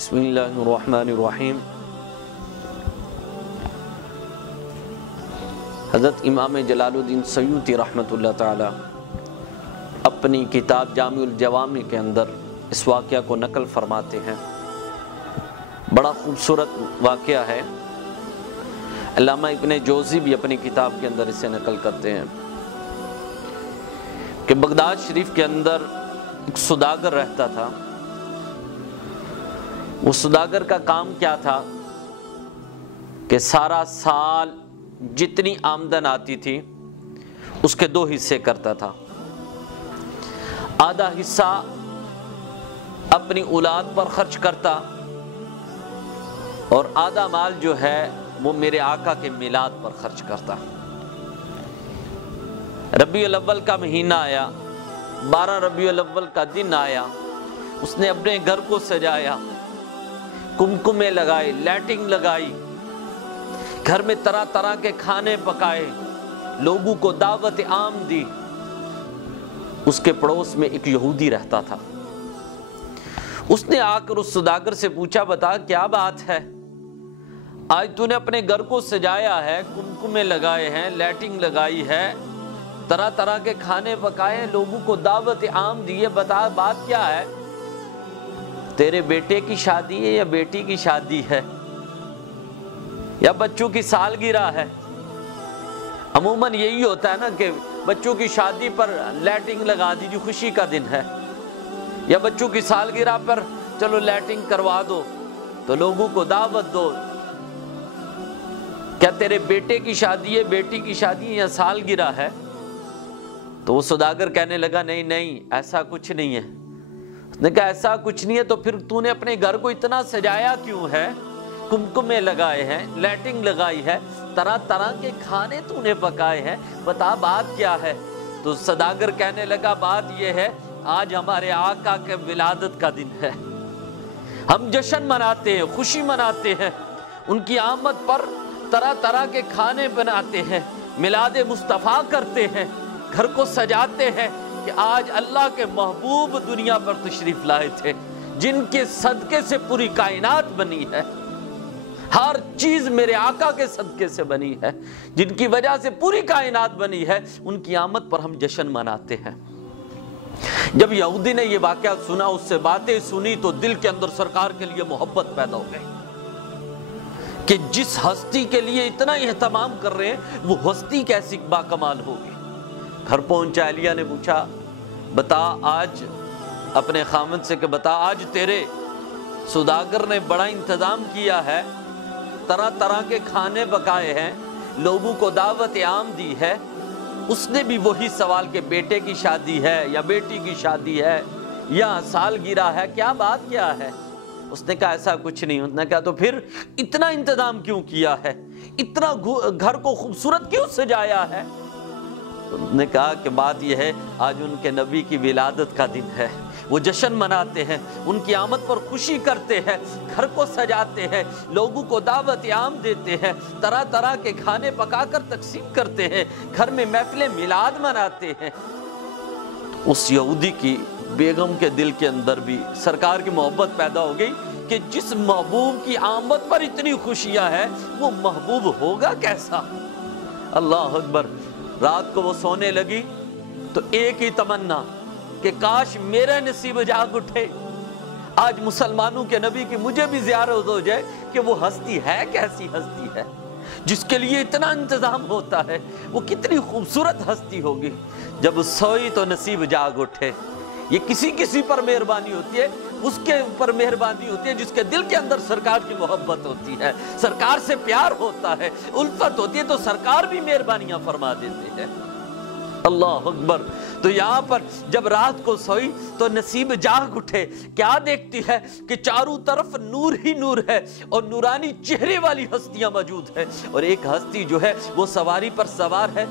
بسم اللہ الرحمن الرحیم۔ حضرت امام جلال الدین سیوطی رحمۃ اللہ تعالی اپنی کتاب جامع الجوامع کے اندر اس واقعہ کو نقل فرماتے ہیں۔ بڑا خوبصورت واقعہ ہے۔ علامہ ابن جوزی بھی اپنی کتاب کے اندر اسے نقل کرتے ہیں کہ بغداد شریف کے اندر ایک سوداگر رہتا تھا۔ وہ سوداگر کا کام کیا تھا کہ سارا سال جتنی آمدن آتی تھی اس کے دو حصے کرتا تھا۔ آدھا حصہ اپنی اولاد پر خرچ کرتا اور آدھا مال جو ہے وہ میرے آقا کے میلاد پر خرچ کرتا۔ ربیع الاول کا مہینہ آیا، 12 ربیع الاول کا دن آیا، اس نے اپنے گھر کو سجایا، کمکمے لگائے، لائٹنگ لگائی، گھر میں طرح طرح کے کھانے پکائے، لوگوں کو دعوت عام دی۔ اس کے پڑوس میں ایک یہودی رہتا تھا۔ اس نے آ کر اس سوداگر سے پوچھا، بتا کیا بات ہے، آج تو نے اپنے گھر کو سجایا ہے، کمکمے لگائے ہیں، لائٹنگ لگائی ہے، طرح طرح کے کھانے پکائے، لوگوں کو دعوت عام دی ہے، بتا بات کیا ہے؟ تیرے بیٹے کی شادی ہے یا بیٹی کی شادی ہے یا بچوں کی سالگرہ ہے؟ عموماً یہی ہوتا ہے نا کہ بچوں کی شادی پر لائٹنگ لگا دیجیے، خوشی کا دن ہے، یا بچوں کی سالگرہ پر چلو لائٹنگ کروا دو تو لوگوں کو دعوت دو۔ کیا تیرے بیٹے کی شادی ہے، بیٹی کی شادی ہے یا سالگرہ ہے؟ تو وہ سوداگر کہنے لگا، نہیں نہیں ایسا کچھ نہیں ہے۔ اس نے کہا ایسا کچھ نہیں ہے تو پھر تو نے اپنے گھر کو اتنا سجایا کیوں ہے؟ کمکمے لگائے ہیں، لائٹنگ لگائی ہے، طرح طرح کے کھانے تو نے پکائے ہیں، بتا بات کیا ہے؟ تو سوداگر کہنے لگا، بات یہ ہے آج ہمارے آقا کے ولادت کا دن ہے، ہم جشن مناتے ہیں، خوشی مناتے ہیں، ان کی آمد پر طرح طرح کے کھانے بناتے ہیں، میلاد مصطفیٰ کرتے ہیں، گھر کو سجاتے ہیں کہ آج اللہ کے محبوب دنیا پر تشریف لائے تھے، جن کے صدقے سے پوری کائنات بنی ہے، ہر چیز میرے آقا کے صدقے سے بنی ہے، جن کی وجہ سے پوری کائنات بنی ہے، ان کی آمد پر ہم جشن مناتے ہیں۔ جب یہودی نے یہ واقعہ سنا، اس سے باتیں سنی، تو دل کے اندر سرکار کے لیے محبت پیدا ہو گئی کہ جس ہستی کے لیے اتنا اہتمام کر رہے ہیں وہ ہستی کیسی باکمال ہوگی۔ گھر پہنچا، اہلیہ نے پوچھا، بتا آج اپنے خامد سے کہ بتا آج تیرے سوداگر نے بڑا انتظام کیا ہے، طرح طرح کے کھانے پکائے ہیں، لوگوں کو دعوت عام دی ہے۔ اس نے بھی وہی سوال کہ بیٹے کی شادی ہے یا بیٹی کی شادی ہے یا سالگرہ ہے، کیا بات کیا ہے؟ اس نے کہا ایسا کچھ نہیں۔ اس نے کہا تو پھر اتنا انتظام کیوں کیا ہے، اتنا گھر کو خوبصورت کیوں سجایا ہے؟ انہوں نے کہا کہ بات یہ ہے آج ان کے نبی کی ولادت کا دن ہے، وہ جشن مناتے ہیں، ان کی آمد پر خوشی کرتے ہیں، گھر کو سجاتے ہیں، لوگوں کو دعوت عام دیتے ہیں، طرح طرح کے کھانے پکا کر تقسیم کرتے ہیں، گھر میں محفل میلاد مناتے ہیں۔ اس یہودی کی بیگم کے دل کے اندر بھی سرکار کی محبت پیدا ہو گئی کہ جس محبوب کی آمد پر اتنی خوشیاں ہیں وہ محبوب ہوگا کیسا؟ اللہ اکبر۔ رات کو وہ سونے لگی تو ایک ہی تمنا کہ کاش میرے نصیب جاگ اٹھے، آج مسلمانوں کے نبی کی مجھے بھی زیارت ہو جائے کہ وہ ہستی ہے کیسی ہستی ہے جس کے لیے اتنا انتظام ہوتا ہے، وہ کتنی خوبصورت ہستی ہوگی۔ جب سوئی تو نصیب جاگ اٹھے۔ یہ کسی کسی پر مہربانی ہوتی ہے، اس کے اوپر مہربانی ہوتی ہے جس کے دل کے اندر سرکار کی محبت ہوتی ہے، سرکار سے پیار ہوتا ہے، الفت ہوتی ہے، تو سرکار بھی مہربانیاں فرما دیتے ہیں۔ اللہ اکبر۔ تو یہاں پر جب رات کو سوئی تو نصیب جاگ اٹھے، کیا دیکھتی ہے کہ چاروں طرف نور ہی نور ہے اور نورانی چہرے والی ہستیاں موجود ہیں، اور ایک ہستی جو ہے وہ سواری پر سوار ہے،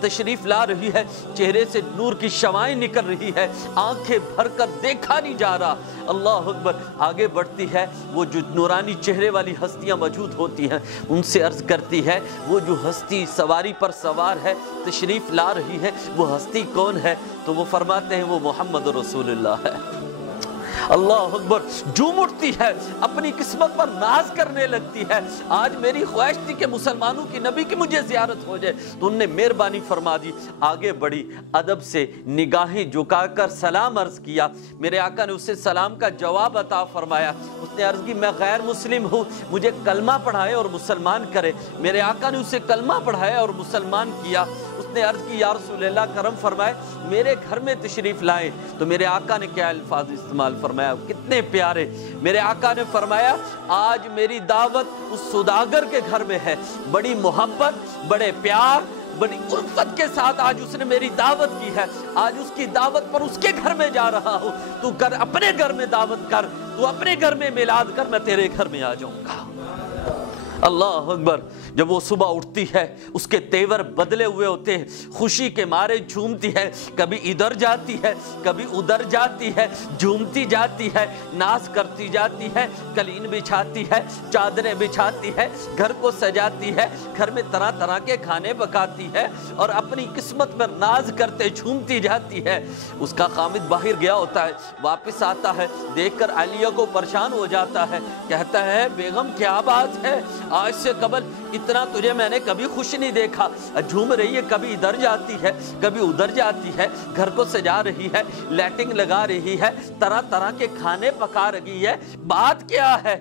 تشریف لا رہی ہے، چہرے سے نور کی شعاعیں نکل رہی ہے، آنکھیں بھر کر دیکھا نہیں جا رہا۔ اللہ اکبر۔ آگے بڑھتی ہے، وہ جو نورانی چہرے والی ہستیاں موجود ہوتی ہیں ان سے عرض کرتی ہے وہ جو ہستی سواری پر سوار ہے، تشریف لا رہی ہے، وہ ہستی کون ہے؟ تو وہ فرماتے ہیں وہ محمد رسول اللہ ہے۔ اللہ اکبر، جھوم اٹھتی ہے، اپنی قسمت پر ناز کرنے لگتی ہے۔ آج میری خواہش تھی کہ مسلمانوں کی نبی کی مجھے زیارت ہو جائے، تو انہوں نے مہربانی فرما دی، آگے بڑھی، ادب سے نگاہیں جھکا کر سلام عرض کیا۔ میرے آقا نے اسے سلام کا جواب عطا فرمایا۔ اس نے عرض کی میں غیر مسلم ہوں، مجھے کلمہ پڑھائے اور مسلمان کرے۔ میرے آقا نے اسے کلمہ پڑھایا اور مسلمان کیا۔ اس نے عرض کی یا رسول اللہ کرم فرمائے میرے گھر میں تشریف لائے۔ تو میرے آقا نے کیا الفاظ استعمال فرمایا، کتنے پیارے۔ میرے آقا نے فرمایا آج میری دعوت اس سوداگر کے گھر میں ہے، بڑی محبت، بڑے پیار، بڑی الفت کے ساتھ آج اس نے میری دعوت کی ہے۔ آج اس کی دعوت پر اس کے گھر میں جا رہا ہوں، تو کر اپنے گھر میں دعوت کر، تو اپنے گھر میں میلاد کر، میں تیرے گھر میں آ جاؤں گا۔ اللہ اکبر۔ جب وہ صبح اٹھتی ہے اس کے تیور بدلے ہوئے ہوتے ہیں، خوشی کے مارے جھومتی ہے، کبھی ادھر جاتی ہے کبھی ادھر جاتی ہے، جھومتی جاتی ہے، ناز کرتی جاتی ہے، قالین بچھاتی ہے، چادریں بچھاتی ہے، گھر کو سجاتی ہے، گھر میں طرح طرح کے کھانے پکاتی ہے اور اپنی قسمت پر ناز کرتے جھومتی جاتی ہے۔ اس کا خامد باہر گیا ہوتا ہے، واپس آتا ہے، دیکھ کر عالیہ کو پریشان ہو جاتا ہے، کہتا ہے بیگم کیا بات ہے، آج سے قبل اتنا تجھے میں نے کبھی خوش نہیں دیکھا، جھوم رہی ہے، کبھی ادھر جاتی ہے کبھی ادھر جاتی ہے، گھر کو سجا رہی ہے، لائٹنگ لگا رہی ہے، طرح طرح کے کھانے پکا رہی ہے، بات کیا ہے؟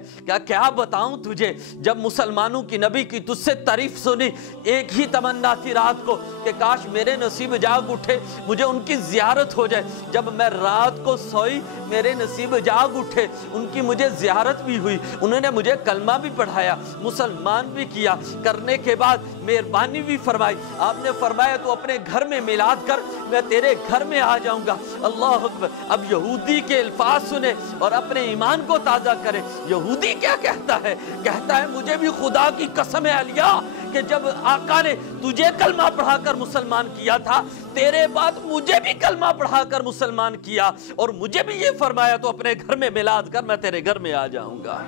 کیا بتاؤں تجھے، جب مسلمانوں کی نبی کی تجھ سے تعریف سنی، ایک ہی تمنا تھی رات کو کہ کاش میرے نصیب جاگ اٹھے، مجھے ان کی زیارت ہو جائے۔ جب میں رات کو سوئی میرے نصیب جاگ اٹھے، ان کی مجھے زیارت بھی ہوئی، انہوں نے مجھے کلمہ بھی پڑھایا، مسلمان بھی کیا، کرنے کے بعد مہربانی بھی فرمائی۔ آپ نے فرمایا تو اپنے گھر میں میلاد کر، میں تیرے گھر میں آ جاؤں گا۔ اللہ اکبر۔ اب یہودی کے الفاظ سنے اور اپنے ایمان کو تازہ کرے۔ یہودی کیا کہتا ہے؟ کہتا ہے مجھے بھی خدا کی قسم ہے علیہ کہ جب آقا نے تجھے کلمہ پڑھا کر مسلمان کیا تھا، تیرے بعد مجھے بھی کلمہ پڑھا کر مسلمان کیا، اور مجھے بھی یہ فرمایا تو اپنے گھر میں میلاد کر، میں تیرے گھر میں آ جاؤں گا۔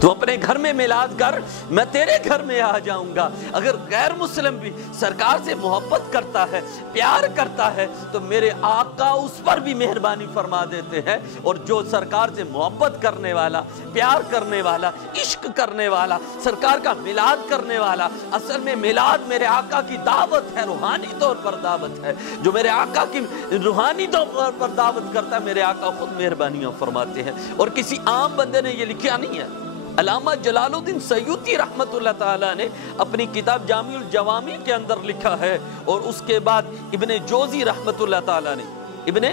تو اپنے گھر میں میلاد کر، میں تیرے گھر میں آ جاؤں گا۔ اگر غیر مسلم بھی سرکار سے محبت کرتا ہے، پیار کرتا ہے، تو میرے آقا اس پر بھی مہربانی فرما دیتے ہیں، اور جو سرکار سے محبت کرنے والا، پیار کرنے والا، عشق کرنے والا، سرکار کا میلاد کرنے والا، اصل میں میلاد میرے آقا کی دعوت ہے، روحانی طور پر دعوت ہے۔ جو میرے آقا کی روحانی طور پر دعوت کرتا ہے، میرے آقا خود مہربانیاں فرماتے ہیں، اور کسی عام بندے نے یہ لکھا نہیں ہے۔ علامہ جلال الدین سیوطی رحمت اللہ تعالیٰ نے اپنی کتاب جامع الجوامی کے اندر لکھا ہے، اور اس کے بعد ابن جوزی رحمت اللہ تعالیٰ نے،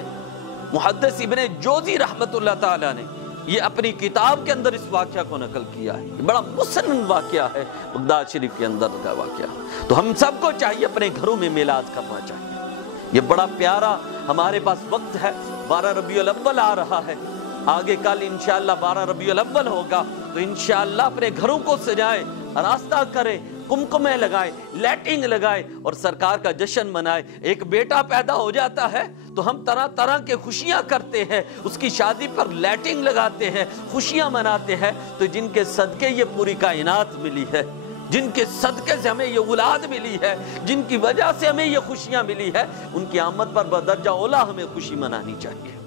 محدث ابن جوزی رحمت اللہ تعالیٰ نے یہ اپنی کتاب کے اندر اس واقعہ کو نقل کیا ہے۔ یہ بڑا مسنن واقعہ ہے، بغداد شریف کے اندر کا واقعہ۔ تو ہم سب کو چاہیے اپنے گھروں میں میلاد کرنا چاہیے۔ یہ بڑا پیارا ہمارے پاس وقت ہے، 12 ربیع الاول آ رہا ہے، آگے کل انشاءاللہ 12 ربیع الاول ہوگا، تو انشاءاللہ اپنے گھروں کو سجائیں، راستہ کریں، کمکمیں لگائیں، لائٹنگ لگائیں، اور سرکار کا جشن منائیں۔ ایک بیٹا پیدا ہو جاتا ہے تو ہم طرح طرح کے خوشیاں کرتے ہیں، اس کی شادی پر لائٹنگ لگاتے ہیں، خوشیاں مناتے ہیں۔ تو جن کے صدقے یہ پوری کائنات ملی ہے، جن کے صدقے سے ہمیں یہ اولاد ملی ہے، جن کی وجہ سے ہمیں یہ خوشیاں ملی ہے، ان کی آمد پر بدرجہ اولا ہمیں خوشی منانی چاہیے۔